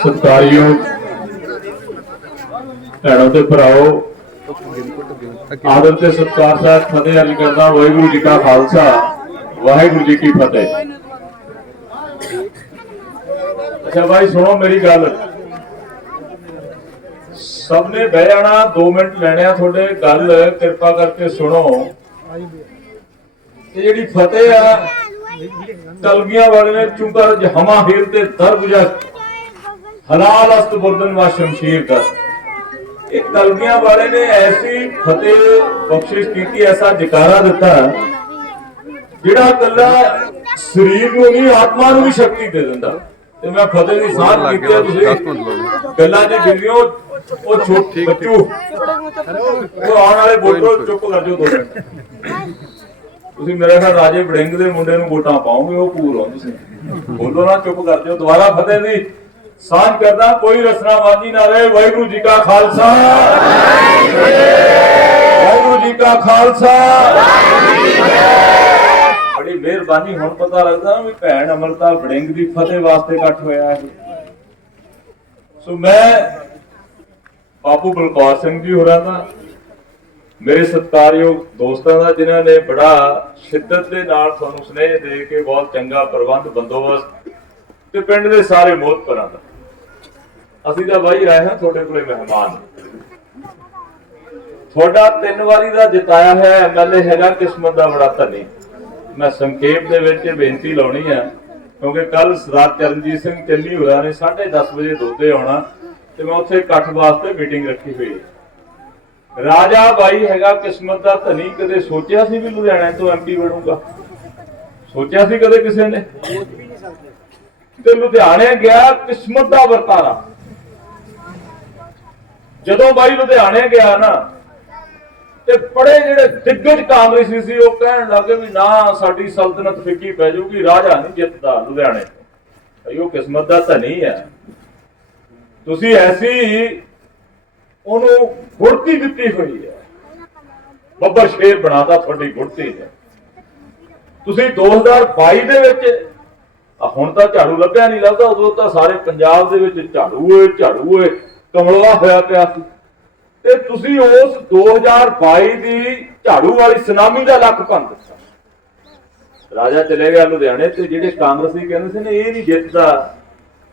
ਸਤਿਕਾਰਯੋਗ ਭੈਣੋ ਤੇ ਭਰਾਓ ਆਦਰ ਤੇ ਸਤਿਕਾਰ ਸਾਹਿਬ ਫਤਿਹ ਅਰਜ ਕਰਦਾ, ਵਾਹਿਗੁਰੂ ਜੀ ਕਾ ਖਾਲਸਾ, ਵਾਹਿਗੁਰੂ ਜੀ ਕੀ ਫਤਿਹ। ਅੱਛਾ ਭਾਈ, ਸੁਣੋ ਮੇਰੀ ਗੱਲ। ਸਭ ਨੇ ਬਹਿ ਜਾਣਾ 2 ਮਿੰਟ ਲੈਣੇ ਆ ਤੁਹਾਡੇ ਗੱਲ, ਕਿਰਪਾ ਕਰਕੇ ਸੁਣੋ। ਇਹ ਜਿਹੜੀ ਫਤਿਹ ਆ, ਕਲਗੀਆਂ ਵਾਲੇ ਨੇ ਚੁੰਗਾ ਹਮਾ ਹੀਰ ਤੇ ਦਰਬੁਜਾ ਹਲਾਲ ਅਸਤ ਬੁਰਦਨ ਵਾ ਸ਼ਮਸ਼ੀਰ ਦਾ ਇਹ ਕਲਗੀਆਂ ਵਾਲੇ ਨੇ ਐਸੀ ਫਤਿਹ ਬਖਸ਼ਿਸ਼ ਕੀਤੀ ਐਸਾ ਜਕਾਰਾ ਦਿੱਤਾ ਜਿਹੜਾ ਕੱਲਾ ਸਰੀਰ ਨੂੰ ਨਹੀਂ ਆਤਮਾ ਨੂੰ ਵੀ ਸ਼ਕਤੀ ਦੇ ਦਿੰਦਾ। ਤੇ ਮੈਂ ਫਤਿਹ ਦੀ ਸਾਥ ਕੀਤੀ ਹੈ ਤੁਸੀਂ। ਗੱਲਾਂ ਦੇ ਗਿਰਿਓ ਉਹ ਛੋਟ ਬੱਚੂ। ਉਹ ਆਉਣ ਵਾਲੇ ਵੋਟਰ ਚੁੱਪ ਕਰ ਜਾਓ ਦੋ ਮਿੰਟ। ਤੁਸੀਂ ਮੇਰੇ ਖਿਆਲ ਰਾਜੇ ਵੜਿੰਗ ਦੇ ਮੁੰਡੇ ਨੂੰ ਵੋਟਾਂ ਪਾਓਗੇ ਉਹ ਪੂਰ ਹੋ ਤੁਸੀਂ। ਬੋਲੋ ਨਾ ਚੁੱਪ ਕਰ ਜਾਓ। ਦੁਬਾਰਾ ਫਤਿਹ ਦੀ ਸਾਂਝ ਕਰਦਾ, ਕੋਈ ਰਸਨਾ ਨਾ ਰਹੇ। ਵਾਹਿਗੁਰੂ ਜੀ ਕਾ ਖਾਲਸਾ। ਵਾਹਿਗੁਰੂ ਜੀ ਕਾ ਖਾਲਸਾ। ਬੜੀ ਮਿਹਰਬਾਨੀ। ਹੁਣ ਪਤਾ ਲੱਗਦਾ ਵੀ ਭੈਣ ਅਮਰਤਾ ਵੜਿੰਗ ਦੀ ਫਤਿਹ ਵਾਸਤੇ ਇਕੱਠ ਹੋਇਆ ਹੈ ਸੋ ਮੈਂ ਬਾਪੂ ਬਲਕੌਰ ਸਿੰਘ ਜੀ ਹੋਰਾਂ ਦਾ, ਮੇਰੇ ਸਤਿਕਾਰਯੋਗ ਦੋਸਤਾਂ ਦਾ, ਜਿਨ੍ਹਾਂ ਨੇ ਬੜਾ ਸ਼ਿੱਦਤ ਦੇ ਨਾਲ ਤੁਹਾਨੂੰ ਸਨੇਹ ਦੇ ਕੇ ਬਹੁਤ ਚੰਗਾ ਪ੍ਰਬੰਧ ਬੰਦੋਬਸਤ ਤੇ ਪਿੰਡ ਦੇ ਸਾਰੇ ਮੋਹਤਪਰਾਂ ਦਾ। ਅਸੀਂ ਤਾਂ ਬਾਈ ਆਏ ਹਾਂ ਤੁਹਾਡੇ ਕੋਲੇ ਮਹਿਮਾਨ। ਤੁਹਾਡਾ ਤਿੰਨ ਵਾਰੀ ਦਾ ਜਿਤਾਇਆ ਹੈ ਐਮਐਲਏ ਹੈਗਾ ਕਿਸਮਤ ਦਾ ਬੜਾ ਧਨੀ। ਮੈਂ ਸੰਖੇਪ ਦੇ ਵਿੱਚ ਬੇਨਤੀ ਲਾਉਣੀ ਆ ਕਿਉਂਕਿ ਕੱਲ ਸਰਦਾਰ ਚਰਨਜੀਤ ਸਿੰਘ ਚੰਨੀ ਹੋਰਾਂ ਨੇ 10:30 ਵਜੇ ਦੋਤੇ ਆਉਣਾ ਤੇ ਮੈਂ ਉੱਥੇ ਇਕੱਠ ਵਾਸਤੇ ਮੀਟਿੰਗ ਰੱਖੀ ਹੋਈ ਹੈ। ਰਾਜਾ ਬਾਈ ਹੈਗਾ ਕਿਸਮਤ ਦਾ ਧਨੀ ਕਦੇ ਸੋਚਿਆ ਸੀ ਵੀ ਲੁਧਿਆਣੇ ਤੋਂ ਐਮਪੀ ਬਣੂਗਾ? ਸੋਚਿਆ ਸੀ ਕਦੇ ਕਿਸੇ ਨੇ? ਤੇ ਲੁਧਿਆਣੇ ਗਿਆ ਕਿਸਮਤ ਦਾ ਵਰਤਾਰਾ। ਜਦੋਂ ਬਾਈ ਲੁਧਿਆਣੇ ਗਿਆ ਨਾ, ਤੇ ਬੜੇ ਜਿਹੜੇ ਦਿੱਗਜ ਕਾਂਗਰਸੀ ਸੀ, ਉਹ ਕਹਿਣ ਲੱਗੇ ਵੀ ਨਾ, ਸਾਡੀ ਸਲਤਨਤ ਫਿੱਕੀ ਪੈ ਜਾਊਗੀ, ਰਾਜਾ ਨਹੀਂ ਜਿੱਤਦਾ ਲੁਧਿਆਣੇ ਤੋਂ। ਭਈ ਉਹ ਕਿਸਮਤ ਦਾ ਧਨੀ ਹੈ। ਤੁਸੀਂ ਐਸੀ ਉਹਨੂੰ ਗੁੜਤੀ ਦਿੱਤੀ ਹੋਈ ਹੈ। ਬੱਬਰ ਸ਼ੇਰ ਬਣਾਤਾ ਤੁਹਾਡੀ ਗੁੜਤੀ ਹੈ ਤੁਸੀਂ 2022 ਦੇ ਵਿੱਚ ਹੁਣ ਤਾਂ ਝਾੜੂ ਲੱਭਿਆ ਨਹੀਂ ਲੱਭਦਾ ਉਦੋਂ ਤਾਂ ਸਾਰੇ ਪੰਜਾਬ ਦੇ ਵਿੱਚ ਝਾੜੂ ਹੋਏ ਝਾੜੂ ਹੋਏ ਕਮਲਵਾ ਹੋਇਆ ਪਿਆ ਸੀ। ਤੇ ਤੁਸੀਂ ਉਸ 2022 ਦੀ ਝਾੜੂ ਵਾਲੀ ਸੁਨਾਮੀ ਦਾ ਲੱਕ ਭੰਨ ਦਿੱਤਾ। ਰਾਜਾ ਚਲੇ ਗਿਆ ਲੁਧਿਆਣੇ ਤੇ ਜਿਹੜੇ ਕਾਂਗਰਸੀ ਕਹਿੰਦੇ ਸੀ ਨੇ, ਇਹ ਨਹੀਂ ਜਿੱਤਦਾ,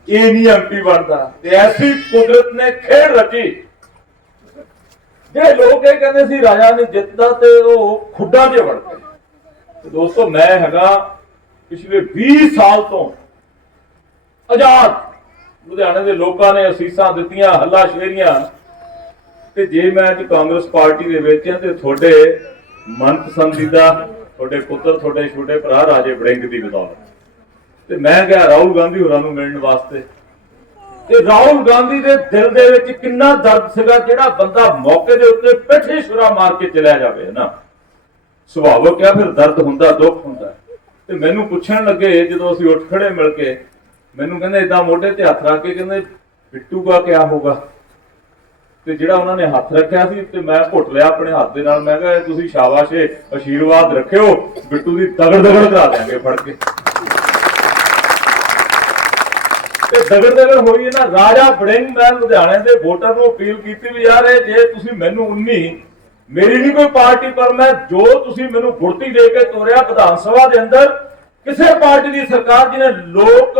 ਇਹ ਨਹੀਂ ਐਮਪੀ ਬਣਦਾ। ਤੇ ਐਸੀ ਕੁਦਰਤ ਨੇ ਖੇਡ ਰਚੀ। ਜਿਹੜੇ ਲੋਕ ਇਹ ਕਹਿੰਦੇ ਸੀ ਰਾਜਾ ਨੇ ਜਿੱਤਦਾ ਤੇ ਉਹ ਖੁੱਡਾਂ 'ਚ ਵੜ ਗਏ। ਦੋਸਤੋ, ਮੈਂ ਹੈਗਾ ਪਿਛਲੇ 20 ਸਾਲ ਤੋਂ ਆਜ਼ਾਦ। ਲੁਧਿਆਣੇ ਦੇ ਲੋਕਾਂ ਨੇ ਅਸੀਸਾਂ ਦਿੱਤੀਆਂ, ਹੱਲਾ ਸ਼ੇਰੀਆਂ। ਤੇ ਜੇ ਮੈਂ ਅੱਜ ਕਾਂਗਰਸ ਪਾਰਟੀ ਦੇ ਵਿੱਚ ਹਾਂ ਤੇ ਤੁਹਾਡੇ ਮਨਪਸੰਦੀਦਾ, ਤੁਹਾਡੇ ਪੁੱਤਰ, ਤੁਹਾਡੇ ਛੋਟੇ ਭਰਾ ਰਾਜੇ ਵੜਿੰਗ ਦੀ ਬਦੌਲਤ। ਤੇ ਮੈਂ ਗਿਆ ਰਾਹੁਲ ਗਾਂਧੀ ਹੋਰਾਂ ਨੂੰ ਮਿਲਣ ਵਾਸਤੇ। ਤੇ ਰਾਹੁਲ ਗਾਂਧੀ ਦੇ ਦਿਲ ਦੇ ਵਿੱਚ ਕਿੰਨਾ ਦਰਦ ਸੀਗਾ ਜਿਹੜਾ ਬੰਦਾ ਮੌਕੇ ਦੇ ਉੱਤੇ ਪਿੱਠੇ ਛੁਰਾ ਮਾਰ ਕੇ ਚਲਿਆ ਜਾਵੇ ਨਾ? ਸੁਭਾਵਕ ਹੈ, ਫਿਰ ਦਰਦ ਹੁੰਦਾ, ਦੁੱਖ ਹੁੰਦਾ। ਤੇ ਮੈਨੂੰ ਪੁੱਛਣ ਲੱਗੇ ਜਦੋਂ ਅਸੀਂ ਉੱਠ ਖੜੇ ਮਿਲ ਕੇ ਮੈਨੂੰ ਕਹਿੰਦੇ ਇਦਾਂ ਮੋਢੇ ਤੇ ਹੱਥ ਰੱਖ ਕੇ ਕਹਿੰਦੇ ਬਿੱਟੂ ਦਾ ਕਿਆ ਹੋਗਾ ਤੇ ਜਿਹੜਾ ਉਹਨਾਂ ਨੇ ਹੱਥ ਰੱਖਿਆ ਸੀ ਤੇ ਮੈਂ ਘੁੱਟ ਲਿਆ ਆਪਣੇ ਹੱਥ ਦੇ ਨਾਲ, ਮੈਂ ਕਿਹਾ ਤੁਸੀਂ ਸ਼ਾਬਾਸ਼ ਏ ਆਸ਼ੀਰਵਾਦ ਰੱਖਿਓ, ਬਿੱਟੂ ਦੀ ਦਗੜ ਦਗੜ ਕਰਾ ਦਿਆਂਗੇ ਫੜ ਕੇ। ਤੇ ਦਗੜ ਦਗੜ ਹੋਈ ਨਾ ਰਾਜਾ ਬੜਿੰਗ ਮੈਂ ਲੁਧਿਆਣੇ ਦੇ ਵੋਟਰ ਨੂੰ ਅਪੀਲ ਕੀਤੀ ਵੀ ਯਾਰ, ਇਹ ਜੇ ਤੁਸੀਂ ਮੈਨੂੰ 19 ਮੇਰੀ ਨਹੀਂ ਕੋਈ ਪਾਰਟੀ, ਪਰ ਮੈਂ ਜੋ ਤੁਸੀਂ ਮੈਨੂੰ ਗੁੜਤੀ ਦੇ ਕੇ ਤੋਰਿਆ ਵਿਧਾਨ ਸਭਾ ਦੇ ਅੰਦਰ, ਕਿਸੇ ਪਾਰਟੀ ਦੀ ਸਰਕਾਰ ਜਿਹਨੇ ਲੋਕ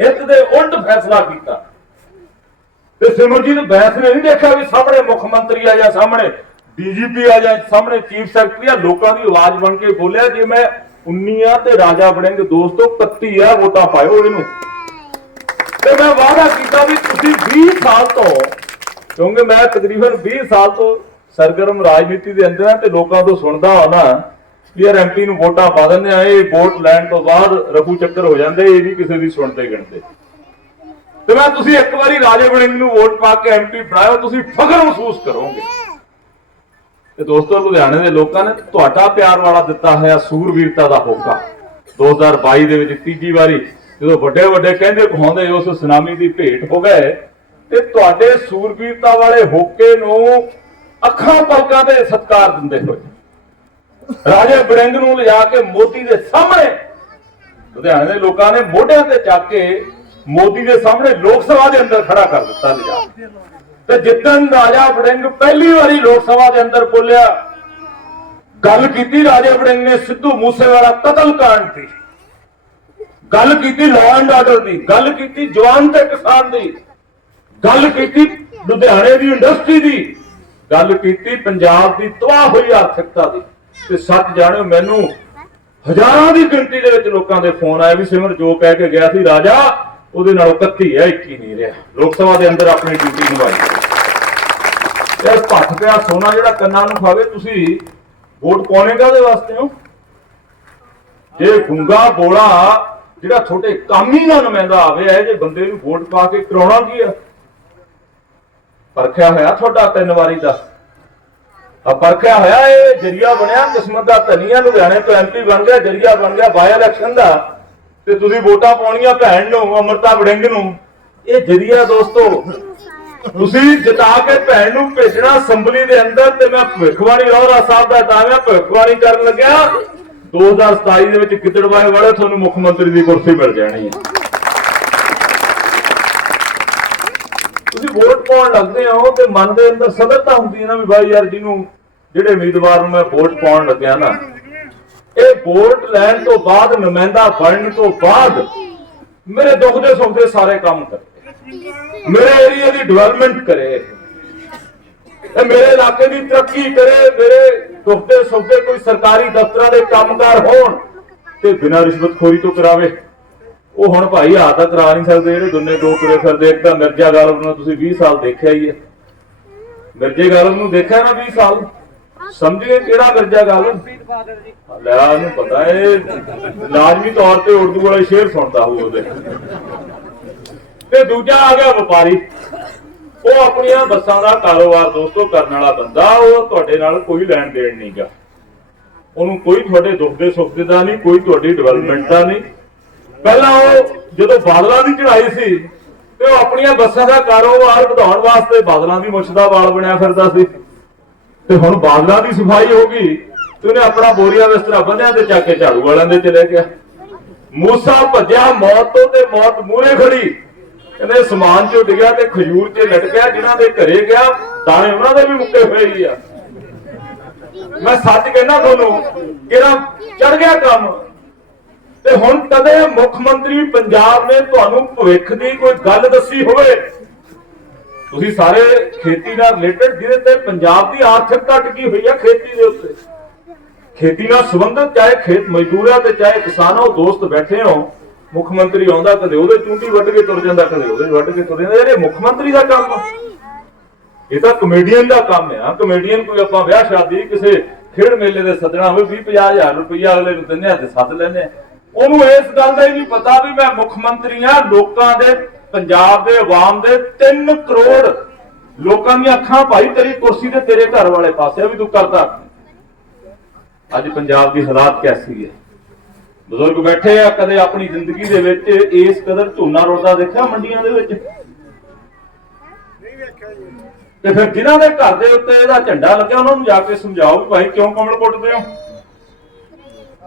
ਹਿੱਤ ਦੇ ਉਲਟ ਫੈਸਲਾ ਕੀਤਾ। ਤੇ ਸਿਮਰਜੀਤ ਬੈਂਸ ਨੇ ਨਹੀਂ ਦੇਖਿਆ ਵੀ ਸਾਹਮਣੇ ਮੁੱਖ ਮੰਤਰੀ ਆ ਜਾਂ ਸਾਹਮਣੇ ਡੀਜੀਪੀ ਆ ਜਾਂ ਸਾਹਮਣੇ ਚੀਫ ਸੈਕਟਰੀ ਆ, ਲੋਕਾਂ ਦੀ ਆਵਾਜ਼ ਬਣ ਕੇ ਬੋਲਿਆ, ਜੇ ਮੈਂ 19 ਤੇ ਰਾਜਾ ਵੜਿੰਗ ਦੋਸਤੋ 31 ਆ, ਵੋਟਾਂ ਪਾਇਓ ਇਹਨੂੰ। ਤੇ ਮੈਂ ਵਾਅਦਾ ਕੀਤਾ ਵੀ ਤੁਸੀਂ 20 ਸਾਲ ਤੋਂ, ਕਿਉਂਕਿ ਮੈਂ ਤਕਰੀਬਨ 20 ਸਾਲ ਤੋਂ ਸਰਗਰਮ ਰਾਜਨੀਤੀ ਦੇ ਅੰਦਰ ਆ ਤੇ ਲੋਕਾਂ ਤੋਂ ਸੁਣਦਾ ਹਾਂ ਵੀ ਯਾਰ ਐਮਪੀ ਨੂੰ ਵੋਟਾਂ ਪਾ ਦਿੰਦੇ ਆ ਇਹ ਵੋਟ ਲੈਣ ਤੋਂ ਬਾਅਦ ਰਫੂ ਚੱਕਰ ਹੋ ਜਾਂਦੇ, ਇਹ ਵੀ ਕਿਸੇ ਦੀ ਸੁਣਦੇ ਗਿਣਦੇ। ਤੇ ਮੈਂ ਤੁਸੀਂ ਇੱਕ ਵਾਰੀ ਰਾਜੇ ਵੜਿੰਗ ਨੂੰ ਵੋਟ ਪਾ ਕੇ ਐਮਪੀ ਬਣਾਇਓ ਤੁਸੀਂ ਫਖਰ ਮਹਿਸੂਸ ਕਰੋਗੇ। ਤੇ ਦੋਸਤੋ, ਲੁਧਿਆਣੇ ਦੇ ਲੋਕਾਂ ਨੇ ਤੁਹਾਡਾ ਪਿਆਰ ਵਾਲਾ ਦਿੱਤਾ ਹੋਇਆ ਸੂਰਵੀਰਤਾ ਦਾ ਹੋਕਾ। 2022 ਦੇ ਵਿੱਚ ਤੀਜੀ ਵਾਰੀ ਜਦੋਂ ਵੱਡੇ ਵੱਡੇ ਕਹਿੰਦੇ ਕਹਾਉਂਦੇ ਉਸ ਸੁਨਾਮੀ ਦੀ ਭੇਟ ਹੋ ਗਏ, ਤੇ ਤੁਹਾਡੇ ਸੂਰਬੀਰਤਾ ਵਾਲੇ ਹੋਕੇ ਨੂੰ ਅੱਖਾਂ ਪਲਕਾਂ ਤੇ ਸਤਕਾਰ ਦਿੰਦੇ ਹੋਏ। ਰਾਜੇ ਬੜਿੰਗ ਨੂੰ ਲਿਜਾ ਕੇ ਮੋਦੀ ਦੇ ਸਾਹਮਣੇ। ਲੁਧਿਆਣੇ ਦੇ ਲੋਕਾਂ ਨੇ ਮੋਢਿਆਂ ਤੇ ਚੱਕ ਕੇ ਮੋਦੀ ਦੇ ਸਾਹਮਣੇ ਲੋਕ ਸਭਾ ਦੇ ਅੰਦਰ ਖੜਾ ਕਰ ਦਿੱਤਾ ਲਿਜਾ। ਤੇ ਜਿੱਦਣ ਰਾਜਾ ਵੜਿੰਗ ਪਹਿਲੀ ਵਾਰੀ ਲੋਕ ਸਭਾ ਦੇ ਅੰਦਰ ਬੋਲਿਆ, ਗੱਲ ਕੀਤੀ ਰਾਜਾ ਵੜਿੰਗ ਨੇ ਸਿੱਧੂ ਮੂਸੇਵਾਲਾ ਕਤਲ ਕਾਂਡ ਦੀ। ਗੱਲ ਕੀਤੀ ਲਾਅ ਐਂਡ ਆਰਡਰ ਦੀ, ਗੱਲ ਕੀਤੀ ਜਵਾਨ ਤੇ ਕਿਸਾਨ ਦੀ। ਗੱਲ ਕੀਤੀ ਲੁਧਿਆਣੇ ਦੀ ਇੰਡਸਟਰੀ ਦੀ, ਗੱਲ ਕੀਤੀ ਪੰਜਾਬ ਦੀ ਤਬਾਹ ਹੋਈ ਆਰਥਿਕਤਾ ਦੀ। ਤੇ ਸੱਚ ਜਾਣਿਓ, ਮੈਨੂੰ ਹਜ਼ਾਰਾਂ ਦੀ ਗਿਣਤੀ ਦੇ ਵਿੱਚ ਲੋਕਾਂ ਦੇ ਫੋਨ ਆਏ ਵੀ ਸਿਮਰ ਜੋ ਕਹਿ ਕੇ ਗਿਆ ਸੀ, ਰਾਜਾ, ਉਹਦੇ ਨਾਲ 31 ਹੈ 21 ਨਹੀਂ ਰਿਹਾ। ਲੋਕ ਸਭਾ ਦੇ ਅੰਦਰ ਆਪਣੀ ਡਿਊਟੀ ਨਿਭਾਈ। ਇਹ ਭੱਠ ਪਿਆ ਸੋਨਾ ਜਿਹੜਾ ਕੰਨਾਂ ਨੂੰ ਖਾਵੇ ਤੁਸੀਂ ਵੋਟ ਪਾਉਣੇ ਕਾਹਦੇ ਵਾਸਤੇ ਹੋ? ਜੇ ਗੁੰਗਾ ਬੋਲਾ, ਜਿਹੜਾ ਤੁਹਾਡੇ ਕੰਮ ਹੀ ਨਾ ਨੁਮਾਇੰਦਾ ਆਵੇ, ਇਹ ਜੇ ਬੰਦੇ ਨੂੰ ਵੋਟ ਪਾ ਕੇ ਕਰਾਉਣਾ ਕੀ ਆ? ਪਰਖਿਆ ਹੋਇਆ ਤੁਹਾਡਾ ਤਿੰਨ ਵਾਰੀ ਦਾ। ਆ ਪਰਖਿਆ ਹੋਇਆ ਇਹ ਜਰੀਆ ਬਣਿਆ ਕਿਸਮਤ ਦਾ ਧਨੀਆ ਲੁਧਿਆਣੇ ਤੋਂ ਐਮਪੀ ਬਣ ਗਿਆ, ਜਰੀਆ ਬਣ ਗਿਆ ਬਾਈ ਇਲੈਕਸ਼ਨ ਦਾ। ਤੇ ਤੁਸੀਂ ਵੋਟਾਂ ਪਾਉਣੀਆਂ ਭੈਣ ਨੂੰ, ਅਮਰਤਾ ਵੜਿੰਗ ਨੂੰ। ਇਹ ਜਰੀਆ ਦੋਸਤੋ, ਤੁਸੀਂ ਜਿਤਾ ਕੇ ਭੈਣ ਨੂੰ ਭੇਜਣਾ ਅਸੈਂਬਲੀ ਦੇ ਅੰਦਰ ਤੇ ਮੈਂ ਭਵਿੱਖਬਾਣੀ ਰੋਹਰਾ ਸਾਹਿਬ ਦਾ ਦਾਅਵਾ ਭਵਿੱਖਬਾਣੀ ਕਰਨ ਲੱਗਿਆ। 2027 ਦੇ ਵਿੱਚ ਗਿੱਦੜਵਾਏ ਵਾਲੇ ਤੁਹਾਨੂੰ ਮੁੱਖ ਮੰਤਰੀ ਦੀ ਕੁਰਸੀ ਮਿਲ ਜਾਣੀ ਹੈ। ਤੁਸੀਂ ਵੋਟ ਪਾਉਣ ਲੱਗਦੇ ਹੋ ਤੇ ਮਨ ਦੇ ਅੰਦਰ ਸਦਰਤਾ ਹੁੰਦੀ ਹੈ ਨਾ ਵੀ ਬਾਈ ਯਾਰ ਜਿਹਨੂੰ ਜਿਹੜੇ ਉਮੀਦਵਾਰ ਨੂੰ ਮੈਂ ਵੋਟ ਪਾਉਣ ਲੱਗਿਆ ਨਾ, ਇਹ ਵੋਟ ਲੈਣ ਤੋਂ ਬਾਅਦ, ਨੁਮਾਇੰਦਾ ਬਣਨ ਤੋਂ ਬਾਅਦ ਮੇਰੇ ਦੁੱਖ ਦੇ ਸੁੱਖ ਦੇ ਸਾਰੇ ਕੰਮ ਕਰੇ। ਮੇਰੇ ਏਰੀਆ ਦੀ ਡਿਵੈਲਪਮੈਂਟ ਕਰੇ। ਇਹ ਮੇਰੇ ਇਲਾਕੇ ਦੀ ਤਰੱਕੀ ਕਰੇ, ਮੇਰੇ ਦੁੱਖ ਦੇ ਸੁੱਖ ਦੇ ਕੋਈ ਸਰਕਾਰੀ ਦਫ਼ਤਰਾਂ ਦੇ ਕੰਮਕਾਰ ਹੋਣ ਤੇ ਬਿਨਾਂ ਰਿਸ਼ਵਤਖੋਰੀ ਤੋਂ ਕਰਾਵੇ। ਉਹ ਹੁਣ ਭਾਈ ਆ ਤਾਂ ਕਰਾ ਨਹੀਂ ਸਕਦੇ ਜਿਹੜੇ ਦੁੰਨੇ ਦੋ ਤੁਰੇ ਫਿਰਦੇ, ਇੱਕ ਤਾਂ ਮਿਰਜ਼ਾ ਗਾਲਬ ਨੂੰ ਤੁਸੀਂ 20 ਸਾਲ ਦੇਖਿਆ ਹੀ ਹੈ। ਮਿਰਜ਼ੇ ਗਾਲਬ ਨੂੰ ਦੇਖਿਆ ਨਾ 20 ਸਾਲ? ਸਮਝ ਗਏ ਕਿਹੜਾ ਮਿਰਜ਼ਾ ਗੱਲ? ਲੈ, ਉਹਨੂੰ ਪਤਾ ਏ, ਲਾਜ਼ਮੀ ਤੌਰ ਤੇ ਉਰਦੂ ਵਾਲਾ ਸ਼ੇਰ ਸੁਣਦਾ ਹੋਊ ਉਹਦੇ। ਤੇ ਦੂਜਾ ਆ ਗਿਆ ਵਪਾਰੀ। ਉਹ ਆਪਣੀਆਂ ਬੱਸਾਂ ਦਾ ਕਾਰੋਬਾਰ ਦੋਸਤੋ ਕਰਨ ਵਾਲਾ ਬੰਦਾ, ਉਹ ਤੁਹਾਡੇ ਨਾਲ ਕੋਈ ਲੈਣ ਦੇਣ ਨਹੀਂਗਾ ਉਹਨੂੰ ਕੋਈ ਤੁਹਾਡੇ ਦੁੱਖ ਦੇ ਸੁੱਖ ਦਾ ਨਹੀਂ, ਕੋਈ ਤੁਹਾਡੀ ਡਿਵੈਲਪਮੈਂਟ ਦਾ ਨਹੀਂ। ਪਹਿਲਾਂ ਉਹ ਜਦੋਂ ਬਾਦਲਾਂ ਦੀ ਚੜਾਈ ਸੀ, ਤੇ ਉਹ ਆਪਣੀਆਂ ਬੱਸਾਂ ਦਾ ਕਾਰੋਬਾਰ ਵਧਾਉਣ ਵਾਸਤੇ ਬਾਦਲਾਂ ਦੀ ਮੁੱਛ ਦਾ ਵਾਲ ਬਣਿਆ ਫਿਰਦਾ ਸੀ। ਤੇ ਹੁਣ ਬਾਦਲਾਂ ਦੀ ਸਫ਼ਾਈ ਹੋ ਗਈ ਤੇ ਉਹਨੇ ਆਪਣਾ ਬੋਰੀਆ ਬਿਸਤਰਾ ਬੰਨਿਆ ਤੇ ਚੱਕ ਕੇ ਝਾੜੂ ਵਾਲਿਆਂ ਦੇ ਚਲੇ ਗਿਆ। ਮੂਸਾ ਭੱਜਿਆ, ਮੌਤ ਤੋਂ ਤੇ ਮੌਤ ਮੂਹਰੇ ਖੜੀ। ਕਹਿੰਦੇ ਸਮਾਨ ਚੋਂ ਡਿੱਗਿਆ ਤੇ ਖਜੂਰ 'ਚ ਲਟਕਿਆ, ਜਿਨ੍ਹਾਂ ਦੇ ਘਰੇ ਗਿਆ, ਦਾਣੇ ਉਹਨਾਂ ਦੇ ਵੀ ਮੁੱਕੇ ਹੋਏ ਹੀ ਆ। ਮੈਂ ਸੱਚ ਕਹਿੰਦਾ ਤੁਹਾਨੂੰ, ਕਿਹੜਾ ਚੜ ਗਿਆ ਕੰਮ? ਤੇ ਹੁਣ ਕਦੇ ਮੁੱਖ ਮੰਤਰੀ ਪੰਜਾਬ ਨੇ ਤੁਹਾਨੂੰ ਭਵਿੱਖ ਦੀ ਕੋਈ ਗੱਲ ਦੱਸੀ ਹੋਵੇ? ਤੁਸੀਂ ਸਾਰੇ ਖੇਤੀ ਨਾਲ ਰਿਲੇਟਡ ਜਿਹਦੇ ਤੇ ਪੰਜਾਬ ਦੀ ਆਰਥਿਕਤਾ ਟਿਕੀ ਹੋਈ ਆ ਖੇਤੀ ਦੇ ਉੱਤੇ? ਖੇਤੀ ਨਾਲ ਸੰਬੰਧਿਤ, ਚਾਹੇ ਖੇਤ ਮਜ਼ਦੂਰ ਤੇ ਚਾਹੇ ਕਿਸਾਨ ਉਹ ਦੋਸਤ ਬੈਠੇ ਹੋ, ਮੁੱਖ ਮੰਤਰੀ ਆਉਂਦਾ ਕਦੇ ਉਹਦੇ ਚੂੰਟੀ ਵੱਢ ਕੇ ਤੁਰ ਜਾਂਦਾ, ਕਦੇ ਉਹਦੇ ਵੱਢ ਕੇ ਤੁਰ ਜਾਂਦਾ। ਇਹ ਮੁੱਖ ਮੰਤਰੀ ਦਾ ਕੰਮ ਇਹ ਤਾਂ ਕਮੇਡੀਅਨ ਦਾ ਕੰਮ ਆ। ਕਮੇਡੀਅਨ ਕੋਈ ਆਪਾਂ ਵਿਆਹ ਸ਼ਾਦੀ, ਕਿਸੇ ਖੇਡ ਮੇਲੇ ਦੇ ਸੱਦਣਾ ਹੋਵੇ 20 50000 ਰੁਪਈਆ ਅਗਲੇ ਨੂੰ ਦਿੰਦੇ ਆ ਤੇ ਸੱਦ ਲੈਂਦੇ ਆ। ਉਹਨੂੰ ਇਸ ਗੱਲ ਦਾ ਹੀ ਨਹੀਂ ਪਤਾ ਵੀ ਮੈਂ ਮੁੱਖ ਮੰਤਰੀ ਆ, ਲੋਕਾਂ ਦੇ ਪੰਜਾਬ ਦੇ ਆਵਾਮ ਦੇ 3 ਕਰੋੜ ਲੋਕਾਂ ਦੀਆਂ ਅੱਖਾਂ ਭਾਈ ਤੇਰੀ ਕੁਰਸੀ ਤੇ ਤੇਰੇ ਘਰ ਵਾਲੇ ਪਾਸੇ ਵੀ ਤੂੰ ਕਰਦਾ। ਅੱਜ ਪੰਜਾਬ ਦੀ ਹਾਲਾਤ ਕੈਸੀ ਹੈ? ਬਜ਼ੁਰਗ ਬੈਠੇ ਆ ਕਦੇ ਆਪਣੀ ਜ਼ਿੰਦਗੀ ਦੇ ਵਿੱਚ ਇਸ ਕਦਰ ਝੋਨਾ ਰੋੜਦਾ ਦੇਖਿਆ ਮੰਡੀਆਂ ਦੇ ਵਿੱਚ? ਤੇ ਫਿਰ ਜਿਨ੍ਹਾਂ ਦੇ ਘਰ ਦੇ ਉੱਤੇ ਇਹਦਾ ਝੰਡਾ ਲੱਗਿਆ ਉਹਨਾਂ ਨੂੰ ਜਾ ਕੇ ਸਮਝਾਓ ਵੀ ਭਾਈ ਕਿਉਂ ਕਮਲ ਕੁੱਟਦੇ ਹੋ?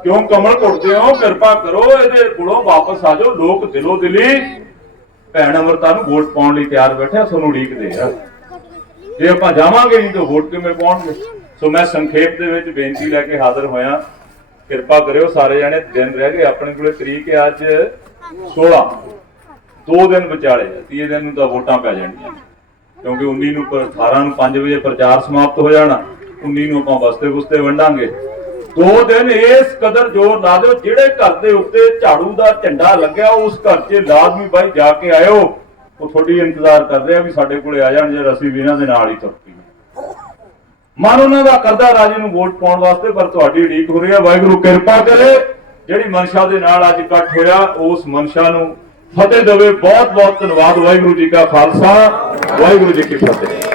ਕਿਉਂ ਕਮਲ ਕੁੱਟਦੇ ਹੋ? ਕਿਰਪਾ ਕਰੋ ਇਹਦੇ ਕੋਲੋਂ ਵਾਪਸ ਆ ਜਾਓ। ਲੋਕ ਦਿਲੋਂ ਦਿਲੀ ਭੈਣ ਅਮਰਤਾ ਨੂੰ ਵੋਟ ਪਾਉਣ ਲਈ ਤਿਆਰ ਬੈਠਿਆ ਤੁਹਾਨੂੰ ਉਡੀਕਦੇ ਆ। ਜੇ ਆਪਾਂ ਜਾਵਾਂਗੇ ਨਹੀਂ ਤਾਂ ਵੋਟ ਕਿਵੇਂ ਪਾਉਣਗੇ? ਸੋ ਮੈਂ ਸੰਖੇਪ ਦੇ ਵਿੱਚ ਬੇਨਤੀ ਲੈ ਕੇ ਹਾਜ਼ਰ ਹੋਇਆ। ਕਿਰਪਾ ਕਰਿਓ ਸਾਰੇ ਜਣੇ, ਦਿਨ ਰਹਿ ਗਏ ਆਪਣੇ ਕੋਲੇ, ਤਰੀਕ ਹੈ ਅੱਜ 16 ਦੋ ਦਿਨ ਵਿਚਾਲੇ ਆ 30 ਦਿਨ ਨੂੰ ਤਾਂ ਵੋਟਾਂ ਪੈ ਜਾਣੀਆਂ। ਕਿਉਂਕਿ 19 ਨੂੰ ਪਰ 18 ਨੂੰ 5 ਵਜੇ ਪ੍ਰਚਾਰ ਸਮਾਪਤ ਹੋ ਜਾਣਾ। 19 ਨੂੰ ਆਪਾਂ ਬਸਤੇ ਬੁਸਤੇ ਵੰਡਾਂਗੇ। ਦੋ ਦਿਨ ਇਸ ਕਦਰ ਜ਼ੋਰ ਲਾ ਦਿਓ, ਜਿਹੜੇ ਘਰ ਦੇ ਉੱਤੇ ਝਾੜੂ ਦਾ ਝੰਡਾ ਲੱਗਿਆ, ਉਸ ਘਰ 'ਚ ਲਾਜ਼ਮੀ ਬਾਈ ਜਾ ਕੇ ਆਇਓ। ਉਹ ਤੁਹਾਡੀ ਇੰਤਜ਼ਾਰ ਕਰ ਰਿਹਾ ਵੀ ਸਾਡੇ ਕੋਲੇ ਆ ਜਾਣ ਜੇ ਅਸੀਂ ਵੀ ਇਹਨਾਂ ਦੇ ਨਾਲ ਹੀ ਤੁਰ ਪਈਏ ਮਨ ਉਹਨਾਂ ਦਾ ਕਰਦਾ ਰਾਜੇ ਨੂੰ ਵੋਟ ਪਾਉਣ ਵਾਸਤੇ, ਪਰ ਤੁਹਾਡੀ ਉਡੀਕ ਹੋ ਰਹੀ ਹੈ। ਵਾਹਿਗੁਰੂ, ਕਿਰਪਾ ਕਰੇ। ਜਿਹੜੀ ਮਨਸ਼ਾ ਦੇ ਨਾਲ ਅੱਜ ਇਕੱਠ ਹੋਇਆ, ਉਸ ਮਨਸ਼ਾ ਨੂੰ ਫਤਿਹ ਦੇਵੇ। ਬਹੁਤ ਬਹੁਤ ਧੰਨਵਾਦ। ਵਾਹਿਗੁਰੂ ਜੀ ਕਾ ਖਾਲਸਾ। ਵਾਹਿਗੁਰੂ ਜੀ ਕੀ ਫਤਿਹ।